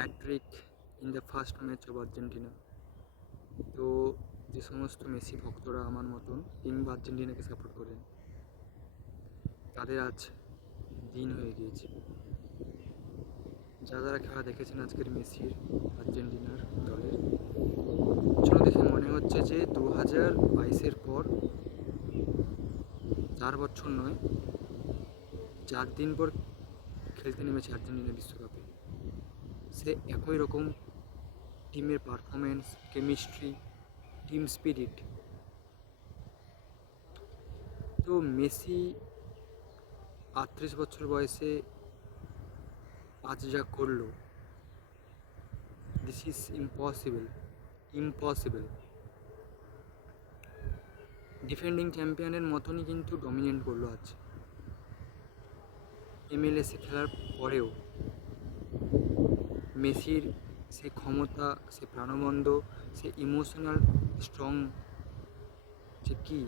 Hat trick in the first match of Argentina. তো যে সমস্ত মেসি ভক্তরা আমার মতন কিংবা আর্জেন্টিনাকে সাপোর্ট করেন, তাদের আজ দিন হয়ে গিয়েছে। যারা খেলা দেখেছেন আজকের মেসির আর্জেন্টিনার দলের, যেন দেখে মনে হচ্ছে যে 2022-এর পর 4 বছর নয়, 4 দিন পর খেলতে নেমেছে আর্জেন্টিনা বিশ্বকাপে। সে একই রকম টিমের পারফরমেন্স, কেমিস্ট্রি, টিম স্পিরিট। তো মেসি 38 বছর বয়সে আজ যা করলো, দিস ইজ ইম্পসিবল। ডিফেন্ডিং চ্যাম্পিয়নের মতনই কিন্তু ডমিনেট করলো আজ। MLS-এ খেলার পরেও মেসির সে ক্ষমতা, সে প্রাণবন্ত, সে ইমোশনাল স্ট্রং, যে কি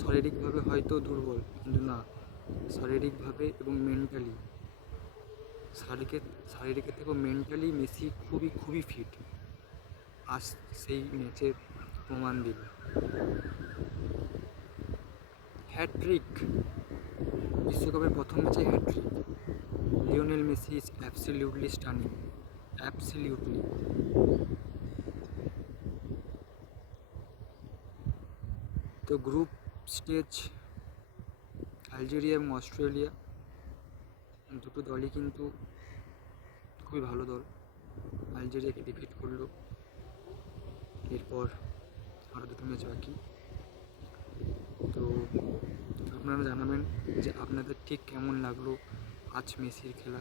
শারীরিকভাবে হয়তো দুর্বল, কিন্তু না, শারীরিকভাবে এবং মেন্টালি, শারীরিকের থেকেও মেন্টালি মেসি খুবই ফিট। আজ সেই ম্যাচের প্রমাণ দিল। হ্যাট্রিক, বিশ্বকাপের প্রথম ম্যাচে hattrick. Lionel Messi is absolutely stunning, absolutely. তো গ্রুপ স্টেজ, আলজেরিয়া এবং অস্ট্রেলিয়া দুটো দলই কিন্তু খুবই ভালো দল। আলজেরিয়াকে ডিফিট করলো, এরপর আরও দুটো ম্যাচ বাকি। তো আপনারা জানাবেন যে আপনাদের ঠিক কেমন লাগলো আজ মেসির খেলা।